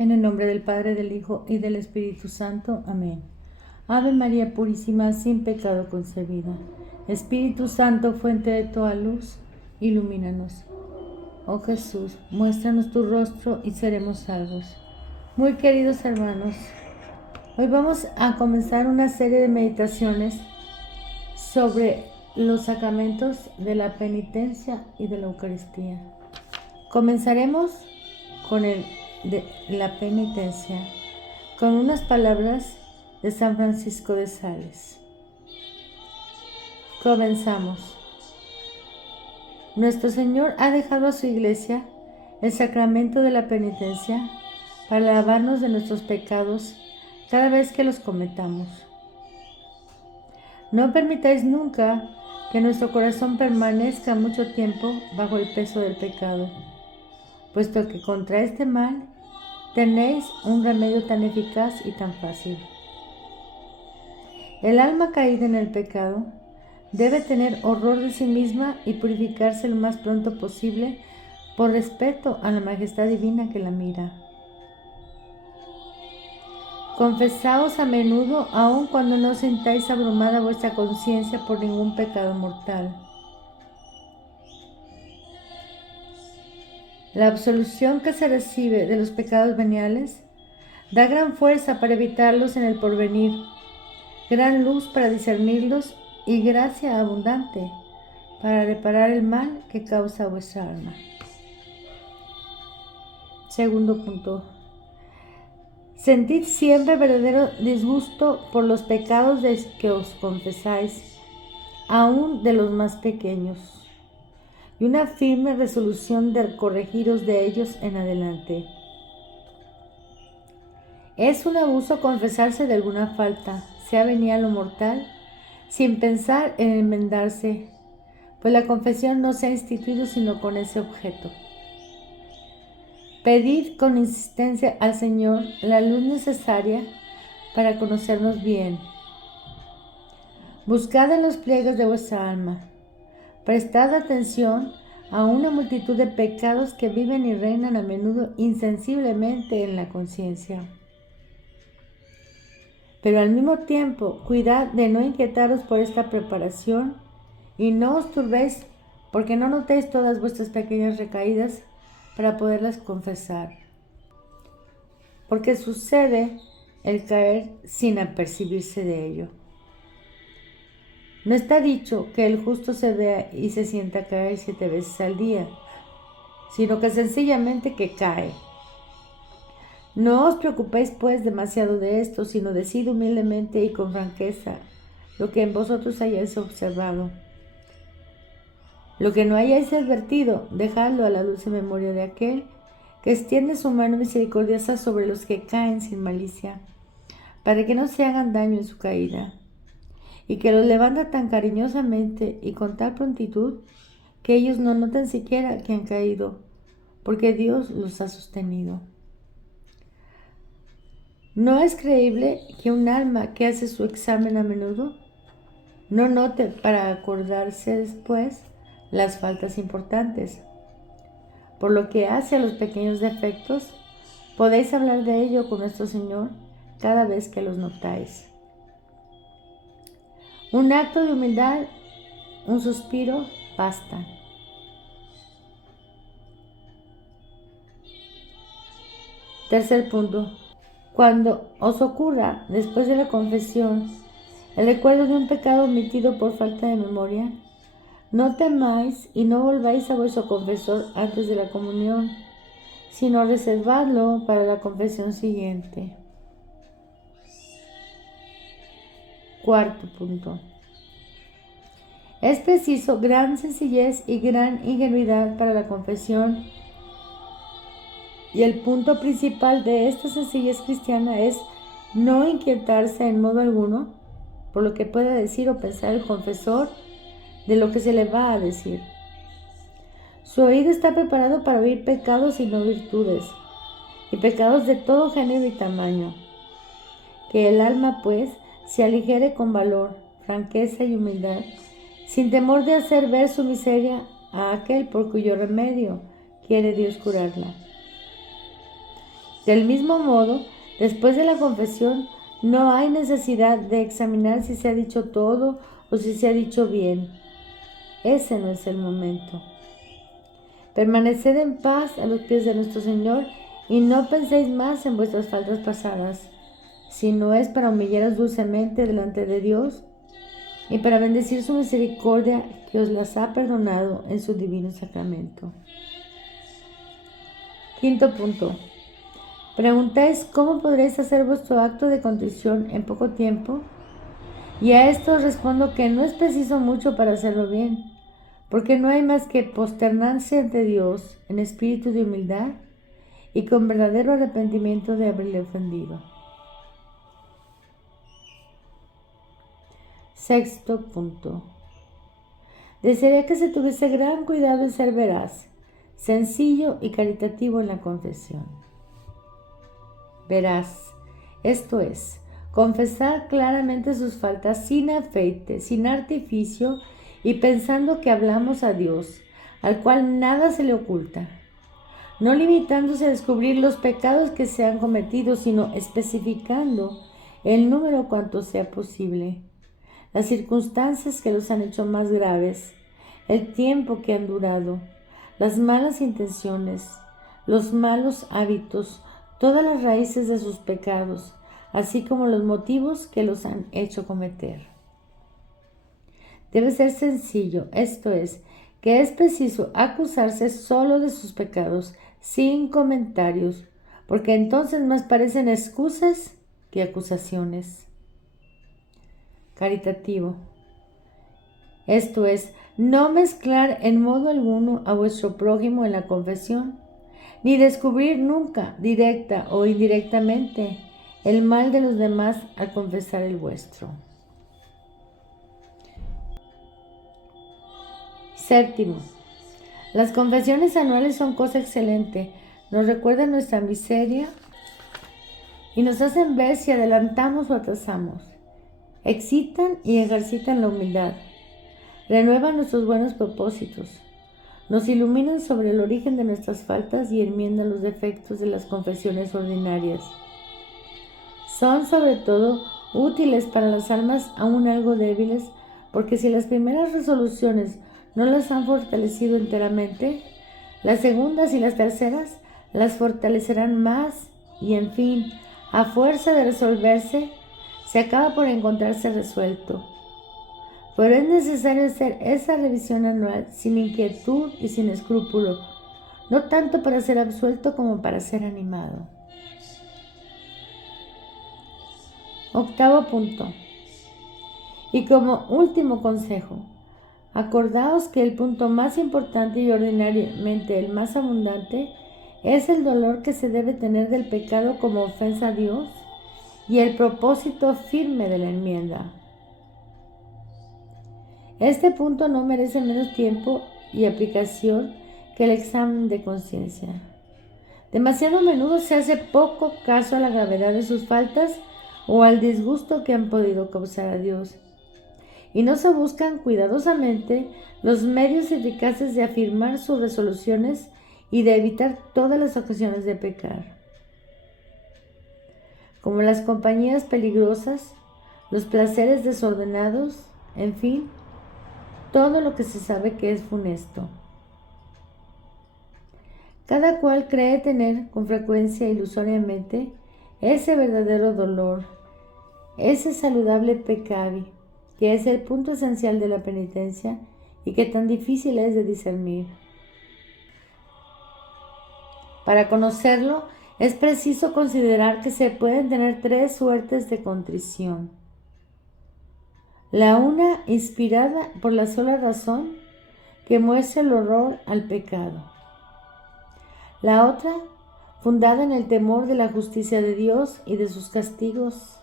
En el nombre del Padre, del Hijo y del Espíritu Santo. Amén. Ave María Purísima, sin pecado concebida. Espíritu Santo, fuente de toda luz, ilumínanos. Oh Jesús, muéstranos tu rostro y seremos salvos. Muy queridos hermanos, hoy vamos a comenzar una serie de meditaciones sobre los sacramentos de la penitencia y de la Eucaristía. Comenzaremos con de la penitencia, con unas palabras de San Francisco de Sales. Comenzamos. Nuestro Señor ha dejado a su Iglesia el sacramento de la penitencia para lavarnos de nuestros pecados cada vez que los cometamos. No permitáis nunca que nuestro corazón permanezca mucho tiempo bajo el peso del pecado, puesto que contra este mal tenéis un remedio tan eficaz y tan fácil. El alma caída en el pecado debe tener horror de sí misma y purificarse lo más pronto posible por respeto a la majestad divina que la mira. Confesaos a menudo, aun cuando no sintáis abrumada vuestra conciencia por ningún pecado mortal. La absolución que se recibe de los pecados veniales da gran fuerza para evitarlos en el porvenir, gran luz para discernirlos y gracia abundante para reparar el mal que causa vuestra alma. Segundo punto. Sentid siempre verdadero disgusto por los pecados de que os confesáis, aun de los más pequeños, y una firme resolución de corregiros de ellos en adelante. Es un abuso confesarse de alguna falta, sea venial o mortal, sin pensar en enmendarse, pues la confesión no se ha instituido sino con ese objeto. Pedid con insistencia al Señor la luz necesaria para conocernos bien. Buscad en los pliegues de vuestra alma. Prestad atención a una multitud de pecados que viven y reinan a menudo insensiblemente en la conciencia. Pero al mismo tiempo, cuidad de no inquietaros por esta preparación y no os turbéis porque no notéis todas vuestras pequeñas recaídas para poderlas confesar. Porque sucede el caer sin apercibirse de ello. No está dicho que el justo se vea y se sienta caer 7 veces al día, sino que sencillamente que cae. No os preocupéis pues demasiado de esto, sino decid humildemente y con franqueza lo que en vosotros hayáis observado. Lo que no hayáis advertido, dejadlo a la dulce memoria de aquel que extiende su mano misericordiosa sobre los que caen sin malicia, para que no se hagan daño en su caída, y que los levanta tan cariñosamente y con tal prontitud que ellos no notan siquiera que han caído, porque Dios los ha sostenido. ¿No es creíble que un alma que hace su examen a menudo no note para acordarse después las faltas importantes? Por lo que hace a los pequeños defectos, podéis hablar de ello con nuestro Señor cada vez que los notáis. Un acto de humildad, un suspiro, basta. Tercer punto. Cuando os ocurra, después de la confesión, el recuerdo de un pecado omitido por falta de memoria, no temáis y no volváis a vuestro confesor antes de la comunión, sino reservadlo para la confesión siguiente. Cuarto punto. Es preciso gran sencillez y gran ingenuidad para la confesión, y el punto principal de esta sencillez cristiana es no inquietarse en modo alguno por lo que pueda decir o pensar el confesor de lo que se le va a decir. Su oído está preparado para oír pecados y no virtudes, y pecados de todo género y tamaño. Que el alma, pues, se aligere con valor, franqueza y humildad, sin temor de hacer ver su miseria a aquel por cuyo remedio quiere Dios curarla. Del mismo modo, después de la confesión, no hay necesidad de examinar si se ha dicho todo o si se ha dicho bien. Ese no es el momento. Permaneced en paz a los pies de nuestro Señor y no penséis más en vuestras faltas pasadas, si no es para humillaros dulcemente delante de Dios y para bendecir su misericordia que os las ha perdonado en su divino sacramento. Quinto punto. Preguntáis cómo podréis hacer vuestro acto de contrición en poco tiempo, y a esto os respondo que no es preciso mucho para hacerlo bien, porque no hay más que posternarse ante Dios en espíritu de humildad y con verdadero arrepentimiento de haberle ofendido. Sexto punto. Desearía que se tuviese gran cuidado en ser veraz, sencillo y caritativo en la confesión. Veraz, esto es, confesar claramente sus faltas sin afeite, sin artificio y pensando que hablamos a Dios, al cual nada se le oculta, no limitándose a descubrir los pecados que se han cometido, sino especificando el número cuanto sea posible, las circunstancias que los han hecho más graves, el tiempo que han durado, las malas intenciones, los malos hábitos, todas las raíces de sus pecados, así como los motivos que los han hecho cometer. Debe ser sencillo, esto es, que es preciso acusarse solo de sus pecados, sin comentarios, porque entonces más parecen excusas que acusaciones. Caritativo, esto es, no mezclar en modo alguno a vuestro prójimo en la confesión, ni descubrir nunca, directa o indirectamente, el mal de los demás al confesar el vuestro. Séptimo, las confesiones anuales son cosa excelente, nos recuerdan nuestra miseria y nos hacen ver si adelantamos o atrasamos. Excitan y ejercitan la humildad, renuevan nuestros buenos propósitos, nos iluminan sobre el origen de nuestras faltas y enmiendan los defectos de las confesiones ordinarias. Son sobre todo útiles para las almas aún algo débiles, porque si las primeras resoluciones no las han fortalecido enteramente, las segundas y las terceras las fortalecerán más y, en fin, a fuerza de resolverse, se acaba por encontrarse resuelto. Pero es necesario hacer esa revisión anual sin inquietud y sin escrúpulo, no tanto para ser absuelto como para ser animado. Octavo punto. Y como último consejo, acordaos que el punto más importante y ordinariamente el más abundante es el dolor que se debe tener del pecado como ofensa a Dios y el propósito firme de la enmienda. Este punto no merece menos tiempo y aplicación que el examen de conciencia. Demasiado a menudo se hace poco caso a la gravedad de sus faltas o al disgusto que han podido causar a Dios, y no se buscan cuidadosamente los medios eficaces de afirmar sus resoluciones y de evitar todas las ocasiones de pecar, como las compañías peligrosas, los placeres desordenados, en fin, todo lo que se sabe que es funesto. Cada cual cree tener con frecuencia ilusoriamente ese verdadero dolor, ese saludable pecado, que es el punto esencial de la penitencia y que tan difícil es de discernir. Para conocerlo, es preciso considerar que se pueden tener tres suertes de contrición. La una, inspirada por la sola razón, que muestra el horror al pecado. La otra, fundada en el temor de la justicia de Dios y de sus castigos.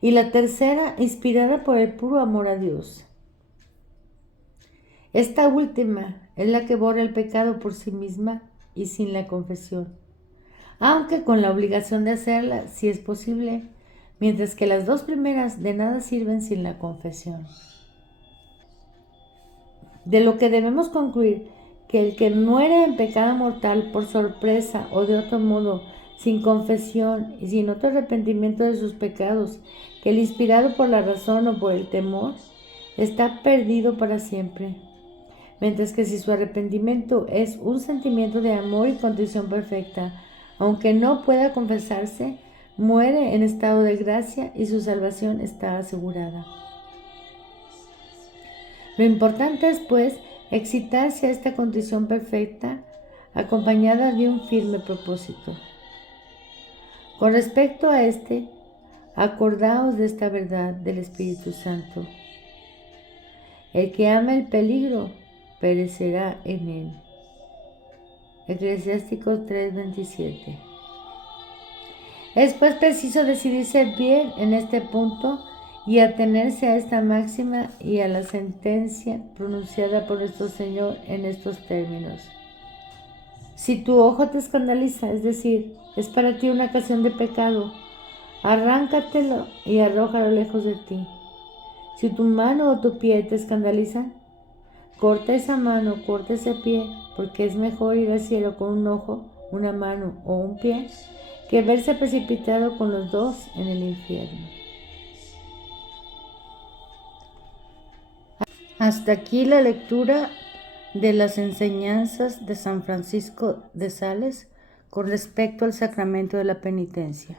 Y la tercera, inspirada por el puro amor a Dios. Esta última es la que borra el pecado por sí misma y sin la confesión, aunque con la obligación de hacerla si es posible, mientras que las dos primeras de nada sirven sin la confesión. De lo que debemos concluir que el que muere en pecado mortal por sorpresa o de otro modo sin confesión y sin otro arrepentimiento de sus pecados que el inspirado por la razón o por el temor, está perdido para siempre. Mientras que si su arrepentimiento es un sentimiento de amor y contrición perfecta, aunque no pueda confesarse, muere en estado de gracia y su salvación está asegurada. Lo importante es, pues, excitarse a esta contrición perfecta acompañada de un firme propósito. Con respecto a este, acordaos de esta verdad del Espíritu Santo. El que ama el peligro perecerá en él. Eclesiásticos 3:27. Es pues preciso decidirse bien en este punto y atenerse a esta máxima y a la sentencia pronunciada por nuestro Señor en estos términos. Si tu ojo te escandaliza, es decir, es para ti una ocasión de pecado, arráncatelo y arrójalo lejos de ti. Si tu mano o tu pie te escandalizan, corta esa mano, corta ese pie, porque es mejor ir al cielo con un ojo, una mano o un pie, que verse precipitado con los dos en el infierno. Hasta aquí la lectura de las enseñanzas de San Francisco de Sales con respecto al sacramento de la penitencia.